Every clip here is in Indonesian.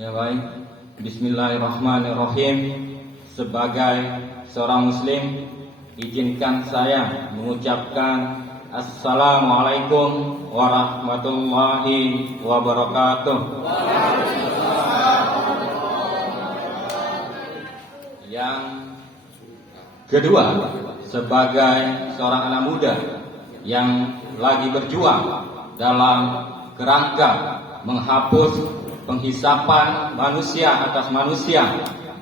Ya baik, Bismillahirrahmanirrahim. Sebagai seorang muslim, izinkan saya mengucapkan Assalamualaikum warahmatullahi wabarakatuh. Yang kedua, sebagai seorang anak muda yang lagi berjuang dalam kerangka menghapus penghisapan manusia atas manusia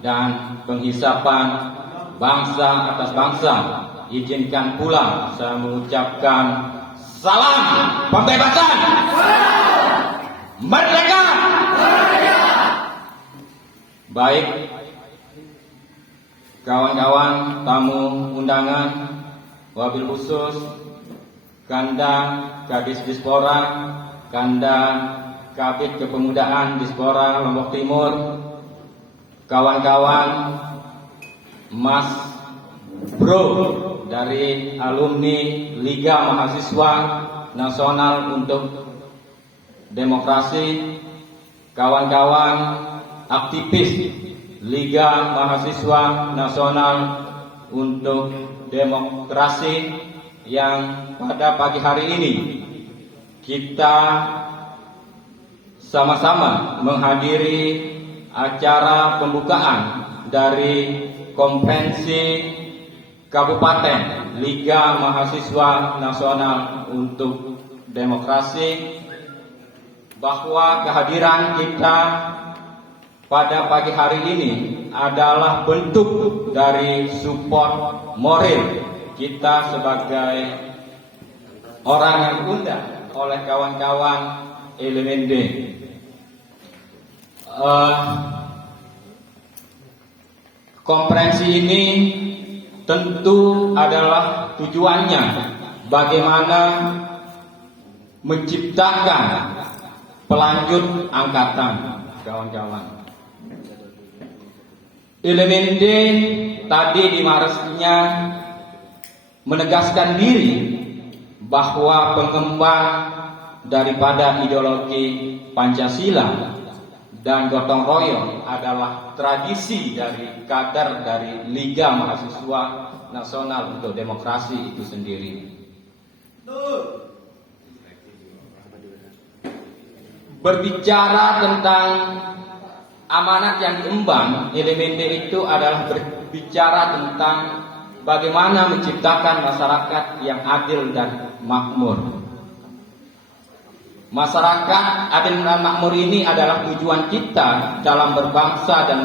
dan penghisapan bangsa atas bangsa, izinkan pula saya mengucapkan salam pembebasan merdeka. Baik, kawan-kawan tamu undangan, wabil khusus Kanda Kadis Dispora, Kanda Kabid Kepemudaan Dispora Lombok Timur, kawan-kawan Mas Bro dari alumni Liga Mahasiswa Nasional untuk Demokrasi, kawan-kawan aktivis Liga Mahasiswa Nasional untuk Demokrasi yang pada pagi hari ini kita sama-sama menghadiri acara pembukaan dari Konvensi Kabupaten Liga Mahasiswa Nasional untuk Demokrasi, bahwa kehadiran kita pada pagi hari ini adalah bentuk dari support moral kita sebagai orang yang diundang oleh kawan-kawan LMND. Konferensi ini tentu adalah tujuannya bagaimana menciptakan pelanjut angkatan, kawan-kawan. LMND tadi di Maresnya menegaskan diri bahwa pengembang daripada ideologi Pancasila dan gotong royong adalah tradisi dari kader dari Liga Mahasiswa Nasional untuk Demokrasi itu sendiri. Berbicara tentang amanat yang diemban, LMND itu adalah berbicara tentang bagaimana menciptakan masyarakat yang adil dan makmur. Masyarakat adil dan makmur ini adalah tujuan kita dalam berbangsa dan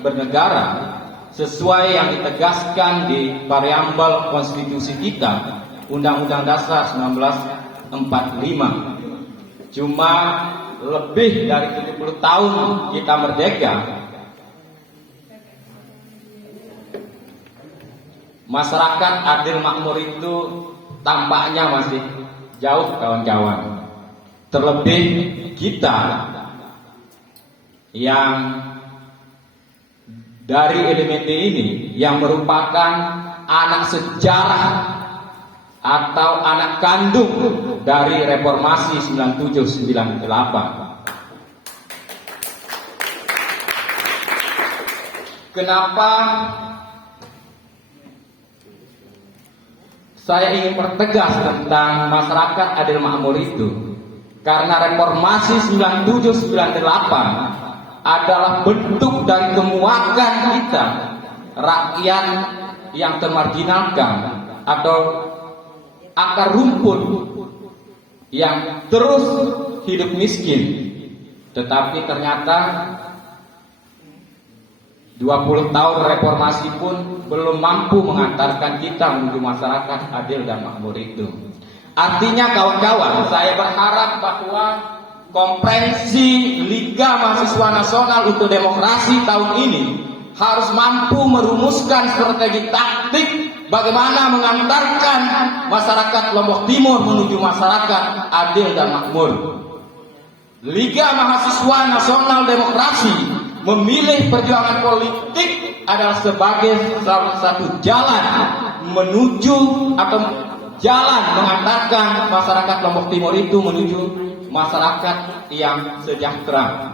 bernegara, sesuai yang ditegaskan di preambel konstitusi kita, Undang-Undang Dasar 1945. Cuma lebih dari 70 tahun kita merdeka, masyarakat adil makmur itu tampaknya masih jauh, kawan-kawan. Terlebih kita yang dari LMND ini yang merupakan anak sejarah atau anak kandung dari reformasi 97-98. Kenapa saya ingin pertegas tentang masyarakat adil makmur itu? Karena reformasi 97-98 adalah bentuk dari kemuakan kita, rakyat yang termarginalkan atau akar rumput yang terus hidup miskin. Tetapi ternyata 20 tahun reformasi pun belum mampu mengantarkan kita menuju masyarakat adil dan makmur itu. Artinya kawan-kawan, saya berharap bahwa Konferensi Liga Mahasiswa Nasional untuk Demokrasi tahun ini harus mampu merumuskan strategi taktik bagaimana mengantarkan masyarakat Lombok Timur menuju masyarakat adil dan makmur. Liga Mahasiswa Nasional Demokrasi memilih perjuangan politik adalah sebagai salah satu jalan menuju atau jalan mengantarkan masyarakat Lombok Timur itu menuju masyarakat yang sejahtera.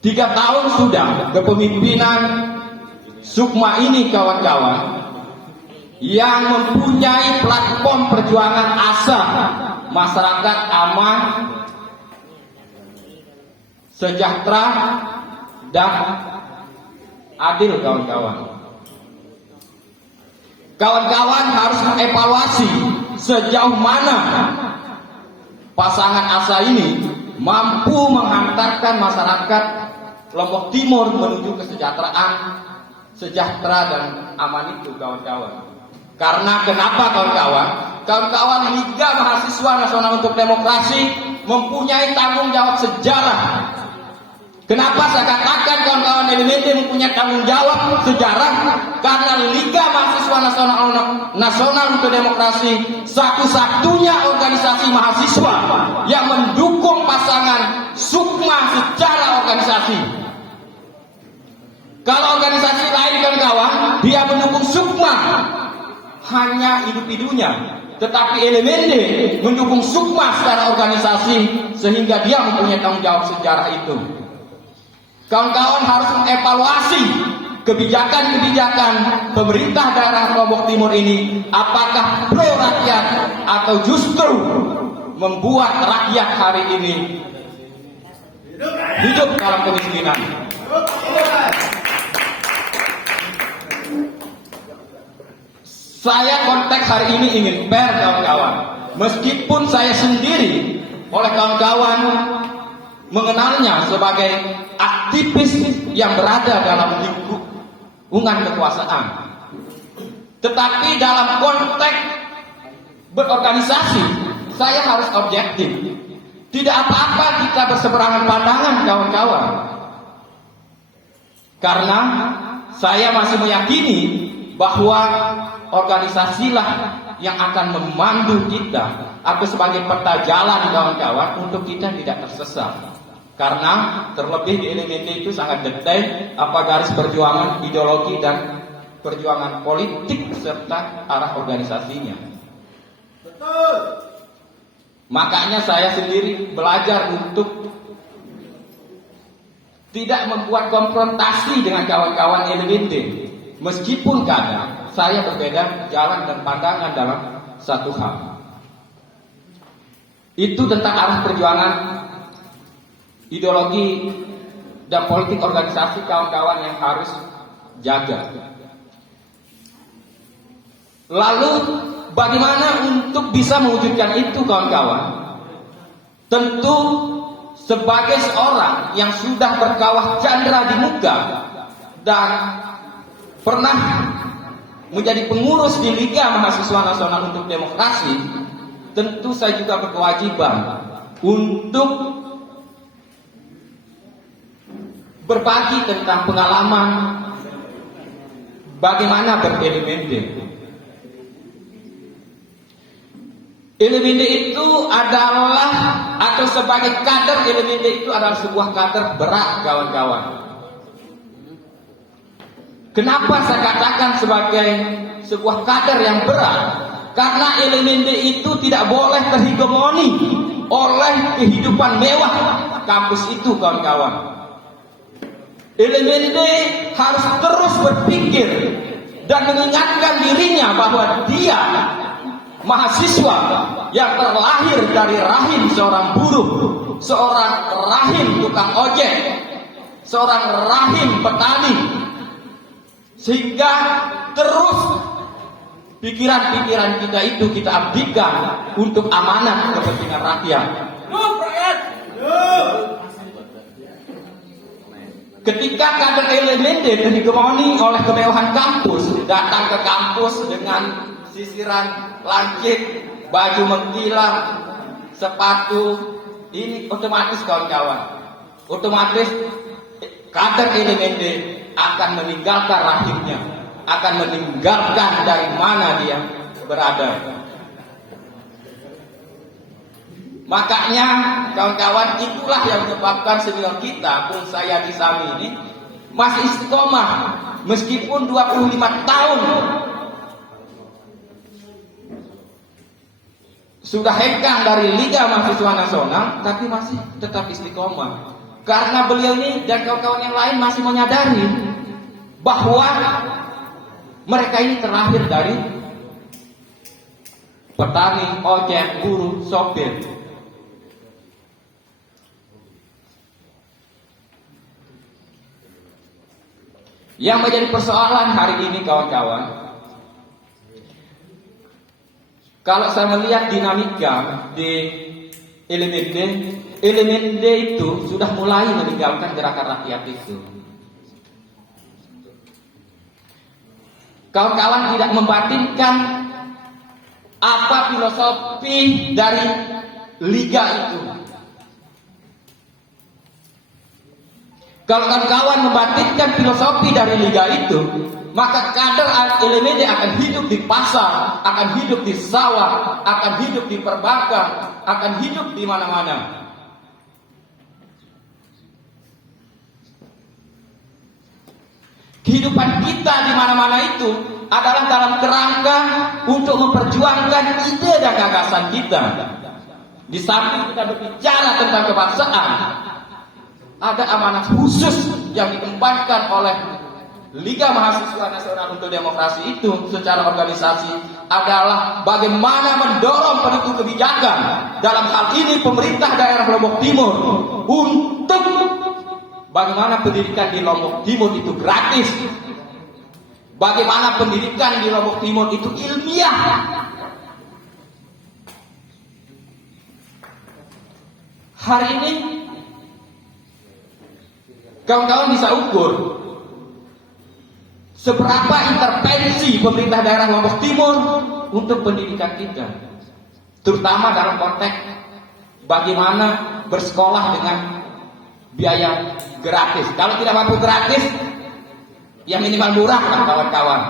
3 tahun sudah kepemimpinan Sukma ini kawan-kawan, yang mempunyai platform perjuangan asal masyarakat aman, sejahtera, dan adil kawan-kawan. Kawan-kawan harus mengevaluasi sejauh mana pasangan asa ini mampu menghantarkan masyarakat Lombok Timur menuju kesejahteraan, sejahtera dan aman itu kawan-kawan. Karena kenapa kawan-kawan? Kawan-kawan Liga Mahasiswa Nasional untuk Demokrasi mempunyai tanggung jawab sejarah. Kenapa saya katakan kawan-kawan LMND mempunyai tanggung jawab sejarah? Karena Liga Mahasiswa Nasional untuk Demokrasi satu-satunya organisasi mahasiswa yang mendukung pasangan Sukma secara organisasi. Kalau organisasi lain kawan-kawan, dia mendukung Sukma hanya hidup-hidupnya, tetapi LMND mendukung Sukma secara organisasi sehingga dia mempunyai tanggung jawab sejarah itu. Kawan-kawan harus mengevaluasi kebijakan-kebijakan pemerintah daerah Lombok Timur ini, apakah pro rakyat atau justru membuat rakyat hari ini hidup dalam kemiskinan. Saya konteks hari ini ingin fair kawan-kawan. Meskipun saya sendiri oleh kawan-kawan mengenalnya sebagai aktivis yang berada dalam lingkungan kekuasaan, tetapi dalam konteks berorganisasi saya harus objektif. Tidak apa-apa kita berseberangan pandangan kawan-kawan, karena saya masih meyakini bahwa organisasilah yang akan memandu kita atau sebagai peta jalan kawan-kawan untuk kita tidak tersesat. Karena terlebih di LMND itu sangat detail apa garis perjuangan ideologi dan perjuangan politik serta arah organisasinya. Betul. Makanya saya sendiri belajar untuk tidak membuat konfrontasi dengan kawan-kawan LMND. Meskipun kadang saya berbeda jalan dan pandangan dalam satu hal. Itu tentang arah perjuangan ideologi dan politik organisasi kawan-kawan yang harus jaga. Lalu bagaimana untuk bisa mewujudkan itu kawan-kawan? Tentu sebagai seorang yang sudah berkawah candra di muka dan pernah menjadi pengurus di Liga Mahasiswa Nasional untuk Demokrasi, tentu saya juga berkewajiban untuk berbagi tentang pengalaman bagaimana ber-LMND. LMND itu adalah, atau sebagai kader LMND itu adalah sebuah kader berat kawan-kawan. Kenapa saya katakan sebagai sebuah kader yang berat? Karena LMND itu tidak boleh terhegemoni oleh kehidupan mewah kampus itu kawan-kawan. LMND harus terus berpikir dan mengingatkan dirinya bahwa dia mahasiswa yang terlahir dari rahim seorang buruh, seorang rahim tukang ojek, seorang rahim petani, sehingga terus pikiran-pikiran kita itu kita abdikan untuk amanat kepentingan rakyat. Ketika kader LMND digemoni oleh kemewahan kampus, datang ke kampus dengan sisiran lancip, baju mengkilat, sepatu, ini otomatis kawan-kawan, otomatis kader LMND akan meninggalkan rahimnya, akan meninggalkan dari mana dia berada. Makanya kawan-kawan, itulah yang menyebabkan senior kita pun saya di SAMI ini masih istiqomah meskipun 25 tahun sudah hengkang dari Liga Mahasiswa Nasional, tapi masih tetap istiqomah. Karena beliau ini dan kawan-kawan yang lain masih menyadari bahwa mereka ini terlahir dari petani, ojek, buruh, sopir. Yang menjadi persoalan hari ini kawan-kawan, kalau saya melihat dinamika di elemen D itu sudah mulai meninggalkan gerakan rakyat itu. Kawan-kawan tidak membatinkan apa filosofi dari liga itu. Kalau kawan-kawan membatinkan filosofi dari liga itu, maka kader elemen D akan hidup di pasar, akan hidup di sawah, akan hidup di perbankan, akan hidup di mana-mana. Kehidupan kita di mana-mana itu adalah dalam kerangka untuk memperjuangkan ide dan gagasan kita. Di samping kita berbicara tentang kebangsaan, ada amanah khusus yang ditempatkan oleh Liga Mahasiswa Nasional untuk Demokrasi itu secara organisasi adalah bagaimana mendorong penentu kebijakan, dalam hal ini pemerintah daerah Lombok Timur, untuk bagaimana pendidikan di Lombok Timur itu gratis, bagaimana pendidikan di Lombok Timur itu ilmiah. Hari ini kawan-kawan bisa ukur seberapa intervensi pemerintah daerah Lombok Timur untuk pendidikan kita, terutama dalam konteks bagaimana bersekolah dengan biaya gratis. Kalau tidak mampu gratis, ya minimal murah lah kawan-kawan.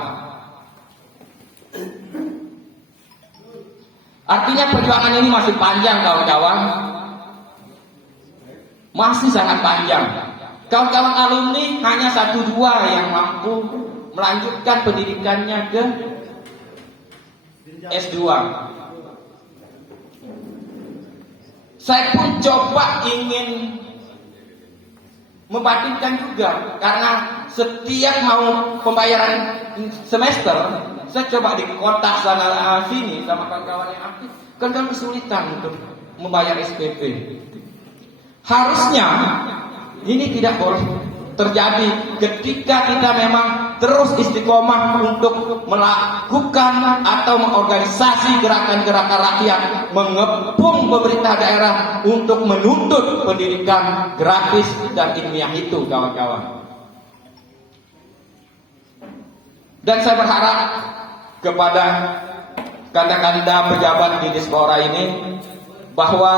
Artinya perjuangan ini masih panjang kawan-kawan, masih sangat panjang. Kawan-kawan alumni hanya 1-2 yang mampu melanjutkan pendidikannya ke S2. Saya pun coba ingin membatinkan juga, karena setiap mau pembayaran semester, saya coba di kotak sana sini sama kawan-kawan yang aktif, kan kesulitan untuk membayar SPP. Harusnya ini tidak boleh terjadi ketika kita memang terus istiqomah untuk melakukan atau mengorganisasi gerakan-gerakan rakyat, mengepung pemerintah daerah untuk menuntut pendidikan gratis dan ilmiah itu kawan-kawan. Dan saya berharap kepada kanda-kanda pejabat di diaspora ini bahwa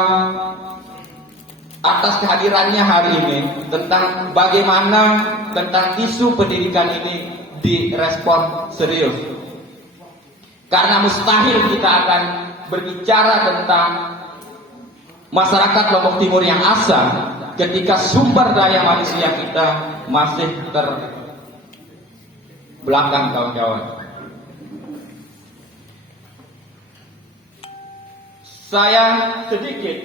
atas kehadirannya hari ini tentang bagaimana tentang isu pendidikan ini direspon serius. Karena mustahil kita akan berbicara tentang masyarakat Lombok Timur yang asal ketika sumber daya manusia kita masih terbelakang kawan-kawan. Saya sedikit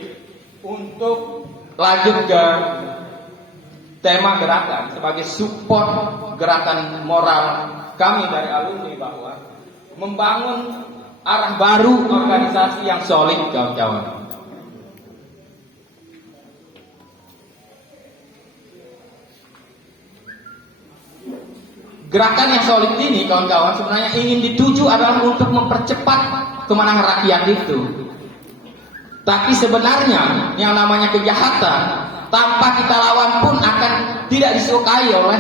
untuk lanjut ke tema gerakan sebagai support gerakan moral kami dari alumni, bahwa membangun arah baru organisasi yang solid kawan-kawan. Gerakan yang solid ini kawan-kawan sebenarnya ingin dituju adalah untuk mempercepat kemenangan rakyat itu. Tapi sebenarnya yang namanya kejahatan tanpa kita lawan pun akan tidak disukai oleh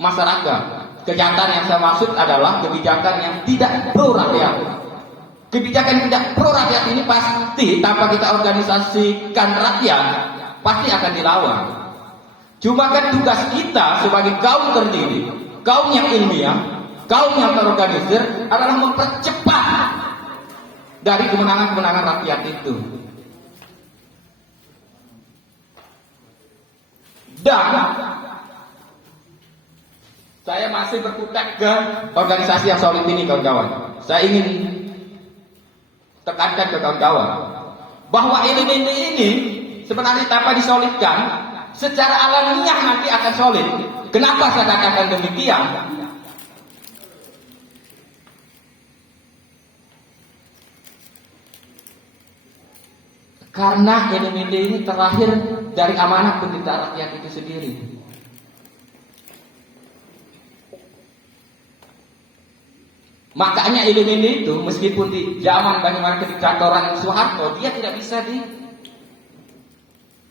masyarakat. Kejahatan yang saya maksud adalah kebijakan yang tidak pro rakyat. Kebijakan yang tidak pro rakyat ini pasti tanpa kita organisasikan rakyat pasti akan dilawan. Cuma kan tugas kita sebagai kaum terdiri, kaum yang ilmiah, kaum yang terorganisir adalah mempercepat dari kemenangan-kemenangan rakyat itu. Dan saya masih berkutat ke organisasi yang solid ini kawan-kawan. Saya ingin tekankan ke kawan-kawan bahwa elemen ini sebenarnya tanpa disolidkan, secara alamiah nanti akan solid. Kenapa saya katakan demikian? Karena LMD ini terlahir dari amanat penderitaan rakyat itu sendiri. Makanya LMD itu meskipun di zaman bagaimana kediktatoran Soeharto, dia tidak bisa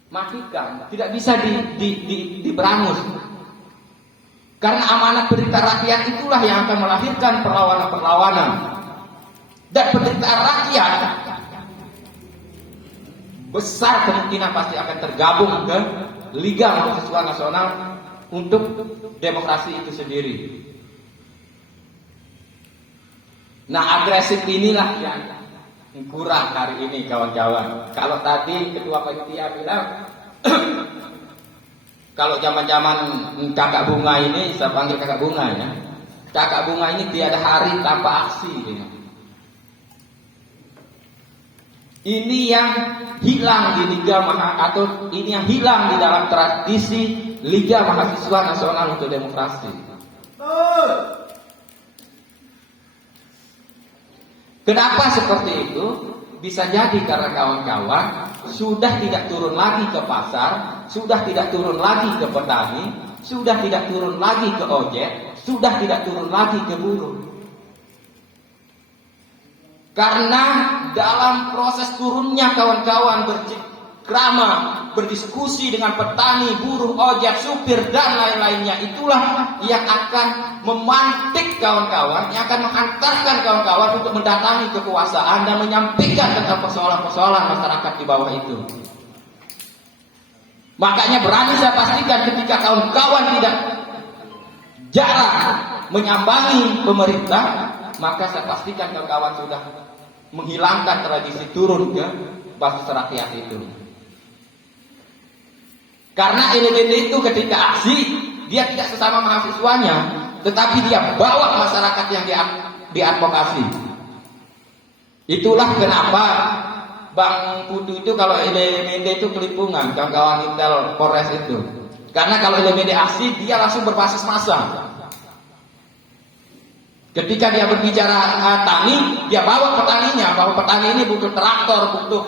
dimatikan, tidak bisa diberangus. Karena amanat penderitaan rakyat itulah yang akan melahirkan perlawanan-perlawanan. Dan penderitaan rakyat besar kemungkinan pasti akan tergabung ke Liga Mahasiswa Nasional untuk demokrasi itu sendiri. Nah, agresif inilah yang kurang hari ini, kawan-kawan. Kalau tadi ketua panitia bilang kalau zaman-zaman kakak bunga ini, saya panggil kakak bunga ya, kakak bunga ini tiada hari tanpa aksi gitu. Ini yang hilang di Liga atau ini yang hilang di dalam tradisi Liga Mahasiswa Nasional untuk Demokrasi. Kenapa seperti itu? Bisa jadi karena kawan-kawan sudah tidak turun lagi ke pasar, sudah tidak turun lagi ke petani, sudah tidak turun lagi ke ojek, sudah tidak turun lagi ke buruh. Karena dalam proses turunnya kawan-kawan bercengkrama, berdiskusi dengan petani, buruh, ojek, supir, dan lain-lainnya, itulah yang akan memantik kawan-kawan, yang akan mengantarkan kawan-kawan untuk mendatangi kekuasaan dan menyampaikan tentang persoalan-persoalan masyarakat di bawah itu. Makanya berani saya pastikan ketika kawan-kawan tidak jarang menyambangi pemerintah, maka saya pastikan kawan-kawan sudah menghilangkan tradisi turun ke basis rakyat itu. Karena LMD itu ketika aksi, dia tidak sesama mahasiswanya, tetapi dia bawa masyarakat yang diadvokasi. Itulah kenapa Bang Putu itu kalau LMD itu kelipungan, kawan-kawan Intel Polres itu. Karena kalau LMD aksi, dia langsung berbasis massa. Ketika dia berbicara tani, dia bawa petaninya, bahwa petani ini butuh traktor, butuh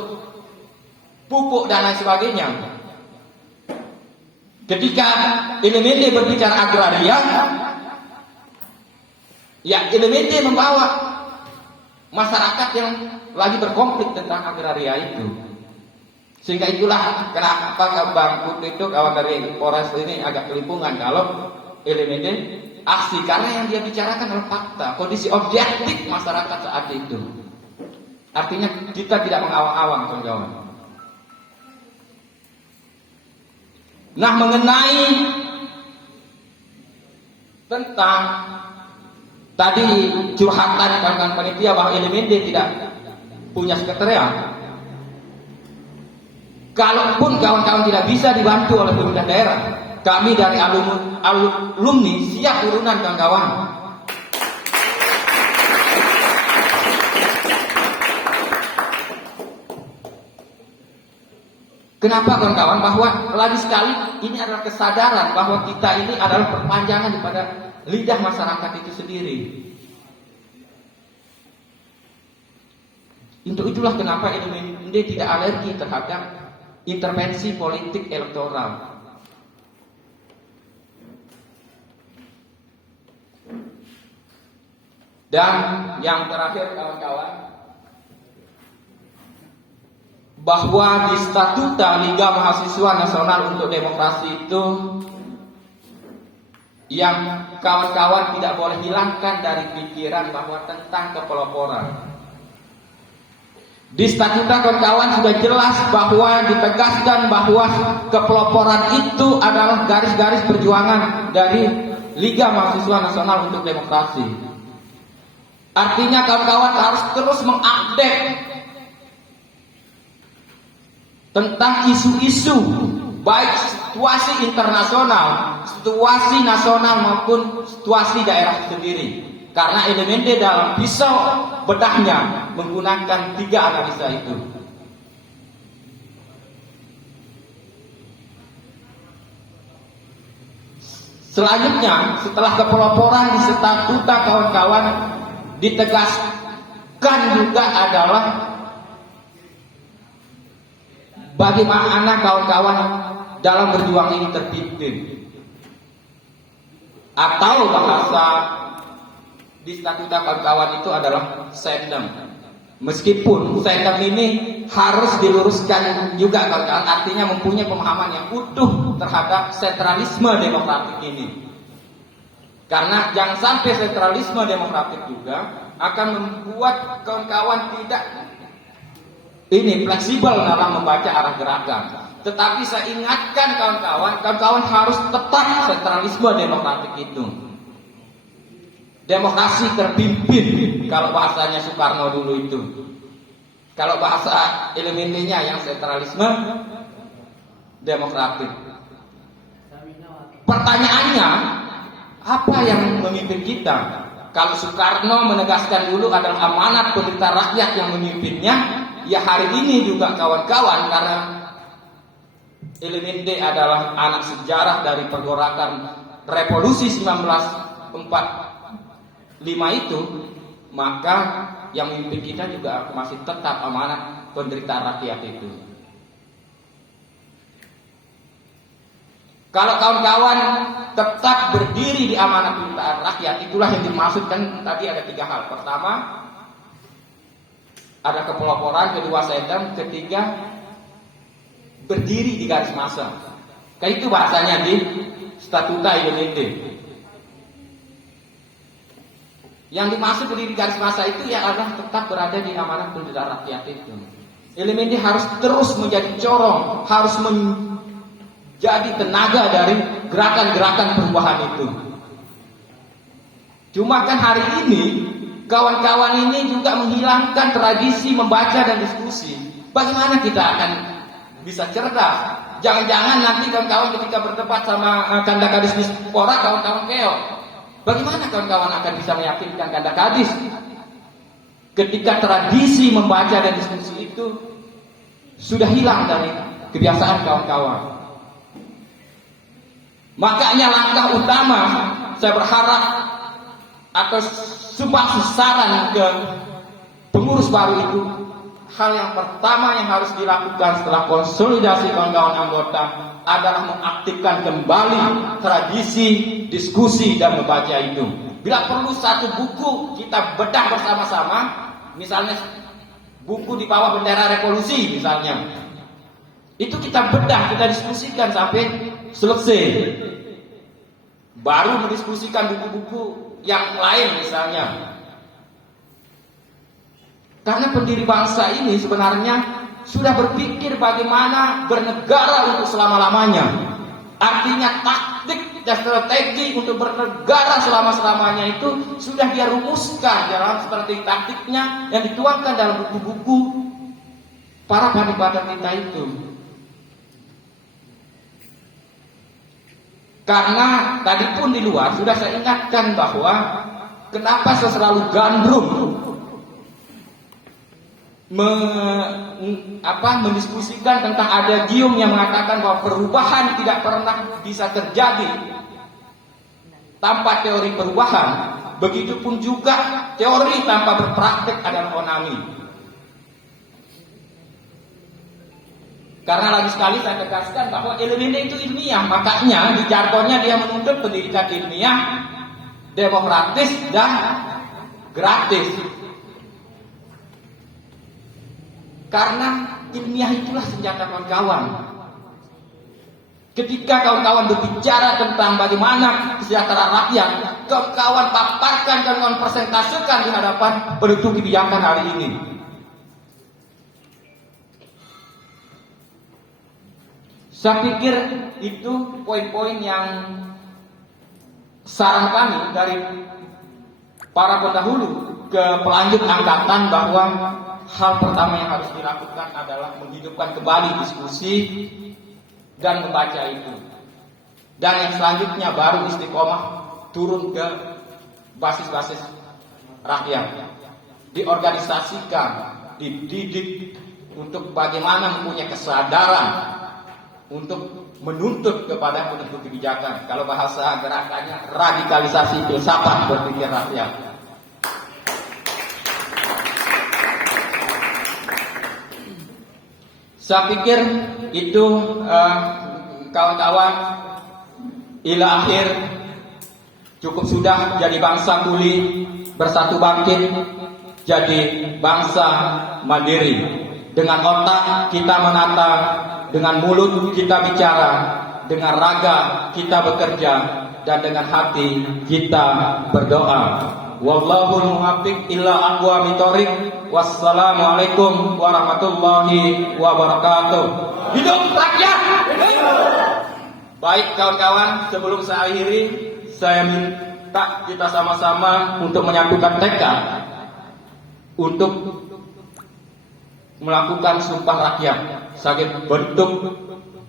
pupuk dan lain sebagainya. Ketika LMD berbicara agraria, ya LMD membawa masyarakat yang lagi berkonflik tentang agraria itu. Sehingga itulah kenapa Bang Putu itu kawan dari Polres ini agak kelimpungan kalau LMD aksi, karena yang dia bicarakan adalah fakta, kondisi objektif masyarakat saat itu. Artinya kita tidak mengawang-awang, kawan-kawan. Nah, mengenai tentang tadi curhatan kawan-kawan panitia bahwa LMD tidak punya sekretariat. Kalaupun kawan-kawan tidak bisa dibantu oleh pemerintah daerah, kami dari alumni siap turunan kawan-kawan. Kenapa kawan-kawan? Bahwa lagi sekali ini adalah kesadaran bahwa kita ini adalah perpanjangan daripada lidah masyarakat itu sendiri. Untuk itulah kenapa LMD tidak alergi terhadap intervensi politik elektoral. Dan yang terakhir kawan-kawan, bahwa di statuta Liga Mahasiswa Nasional untuk Demokrasi itu yang kawan-kawan tidak boleh hilangkan dari pikiran bahwa tentang kepeloporan. Di statuta kawan-kawan sudah jelas bahwa ditegaskan bahwa kepeloporan itu adalah garis-garis perjuangan dari Liga Mahasiswa Nasional untuk Demokrasi. Artinya kawan-kawan harus terus mengupdate tentang isu-isu baik situasi internasional, situasi nasional maupun situasi daerah sendiri. Karena LMD dalam pisau bedahnya menggunakan 3 analisa itu. Selanjutnya, setelah kepeloporan di statuta kawan-kawan, ditegaskan juga adalah bagaimana kawan-kawan dalam berjuang ini terpimpin. Atau bahasa di statuta kawan-kawan itu adalah sendem. Meskipun sendem ini harus diluruskan juga kawan-kawan, artinya mempunyai pemahaman yang utuh terhadap sentralisme demokratik ini. Karena jangan sampai sentralisme demokratik juga akan membuat kawan-kawan tidak fleksibel dalam membaca arah gerakan. Tetapi saya ingatkan kawan-kawan harus tetap sentralisme demokratik itu. Demokrasi terpimpin, kalau bahasanya Soekarno dulu itu. Kalau bahasa elemennya yang sentralisme demokratik. Pertanyaannya, apa yang memimpin kita? Kalau Soekarno menegaskan dulu adalah amanat pendeta rakyat yang memimpinnya, ya hari ini juga kawan-kawan, karena elemen D adalah anak sejarah dari pergerakan revolusi 1945 itu, maka yang memimpin kita juga masih tetap amanat penderitaan rakyat itu. Kalau kawan-kawan tetap berdiri di amanat penderitaan rakyat, itulah yang dimaksudkan tadi ada 3 hal. Pertama, ada kepeloporan, kedua sendem, ketiga berdiri di garis massa. Kayak itu bahasanya di statuta Indonesia. Yang dimaksud berdiri di garis massa itu ya adalah tetap berada di amanat penderitaan rakyat itu. Elemen ini harus terus menjadi corong, harus menjadi tenaga dari gerakan-gerakan perubahan itu. Cuma kan hari ini kawan-kawan ini juga menghilangkan tradisi membaca dan diskusi. Bagaimana kita akan bisa cerdas? Jangan-jangan nanti kawan-kawan ketika berdebat sama Kanda Kadis Dispora, kawan-kawan keok. Bagaimana kawan-kawan akan bisa meyakinkan Kanda Kadis ketika tradisi membaca dan diskusi itu sudah hilang dari kebiasaan kawan-kawan? Makanya langkah utama saya berharap atau sumbang saran ke pengurus baru itu, hal yang pertama yang harus dilakukan setelah konsolidasi kawan-kawan anggota adalah mengaktifkan kembali tradisi diskusi dan membaca itu. Bila perlu satu buku kita bedah bersama-sama, misalnya buku di bawah bendera revolusi misalnya, itu kita bedah, kita diskusikan sampai selesai. Baru mendiskusikan buku-buku yang lain misalnya. Karena pendiri bangsa ini sebenarnya sudah berpikir bagaimana bernegara untuk selama-lamanya. Artinya taktik dan strategi untuk bernegara selama-lamanya itu sudah dia rumuskan dalam strategi taktiknya yang dituangkan dalam buku-buku para pahlawan kita itu. Karena tadi pun di luar sudah saya ingatkan bahwa kenapa saya selalu gandrung mendiskusikan tentang adagium yang mengatakan bahwa perubahan tidak pernah bisa terjadi tanpa teori perubahan. Begitupun juga teori tanpa berpraktek adalah onami. Karena lagi sekali saya tegaskan bahwa elemen itu ilmiah, makanya di jargonnya dia menuntut pendidikan ilmiah, demokratis dan gratis. Karena ilmiah itulah senjata kawan-kawan. Ketika kawan-kawan berbicara tentang bagaimana kesejahteraan rakyat, kawan-kawan paparkan, kawan-kawan presentasikan di hadapan penentu kebijakan hari ini. Saya pikir itu poin-poin yang saran kami dari para pendahulu ke pelanjut angkatan, bahwa hal pertama yang harus dilakukan adalah menghidupkan kembali diskusi dan membaca itu. Dan yang selanjutnya baru istiqomah turun ke basis-basis rakyat. Diorganisasikan, dididik untuk bagaimana mempunyai kesadaran untuk menuntut kepada penentu kebijakan. Kalau bahasa gerakannya radikalisasi filsafat berpikir rakyat. Saya pikir itu kawan-kawan, ila akhir cukup sudah jadi bangsa kuli, bersatu bangkit jadi bangsa mandiri. Dengan otak kita menata, dengan mulut kita bicara, dengan raga kita bekerja, dan dengan hati kita berdoa. Wallahul muwaffiq ila aqwamit thoriq. Wassalamualaikum warahmatullahi wabarakatuh. Hidup rakyat! Baik kawan-kawan, sebelum saya akhiri, saya minta kita sama-sama untuk menyatukan tekad untuk melakukan sumpah rakyat sebagai bentuk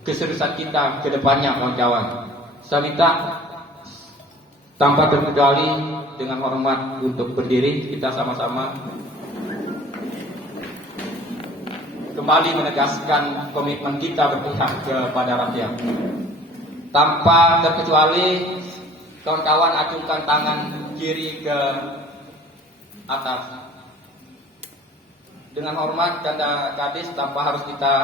keseriusan kita ke depannya, kawan-kawan. Saya minta tanpa terkecuali dengan hormat untuk berdiri, kita sama-sama kembali menegaskan komitmen kita berpihak kepada rakyat. Tanpa terkecuali, kawan-kawan acungkan tangan kiri ke atas. Dengan hormat Kanda Kadis, tanpa harus kita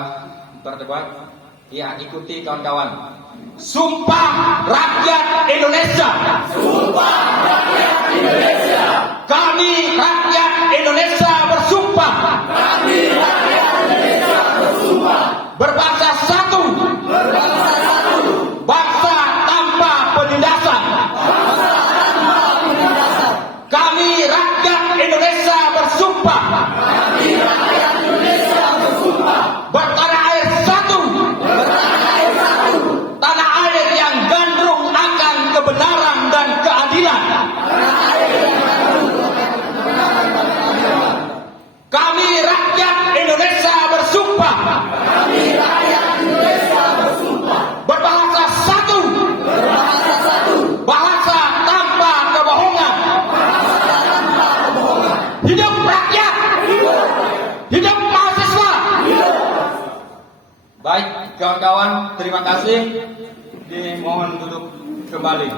berdebat. Ya, ikuti kawan-kawan. Sumpah rakyat Indonesia. Sumpah rakyat Indonesia. Kami rakyat Indonesia bersumpah. Kami rakyat Indonesia bersumpah. Berbangsa satu. Berbangsa satu. Bangsa tanpa penindasan. Bangsa tanpa penindasan. Kami rakyat Indonesia bersumpah. Kami rakyat Indonesia bersumpah. Bertanah air satu. Bertanah air satu. Tanah air yang gandrung akan kebenaran dan keadilan. Tanah air yang gandrung akan kebenaran dan keadilan. Kami rakyat Indonesia bersumpah. Kami rakyat Indonesia bersumpah. Berbahasa satu. Berbahasa satu. Bahasa tanpa kebohongan. Bahasa tanpa kebohongan. Hidup rakyat. Hidup. Hidup mahasiswa. Hidup. Baik kawan-kawan, terima kasih. Dimohon duduk kembali.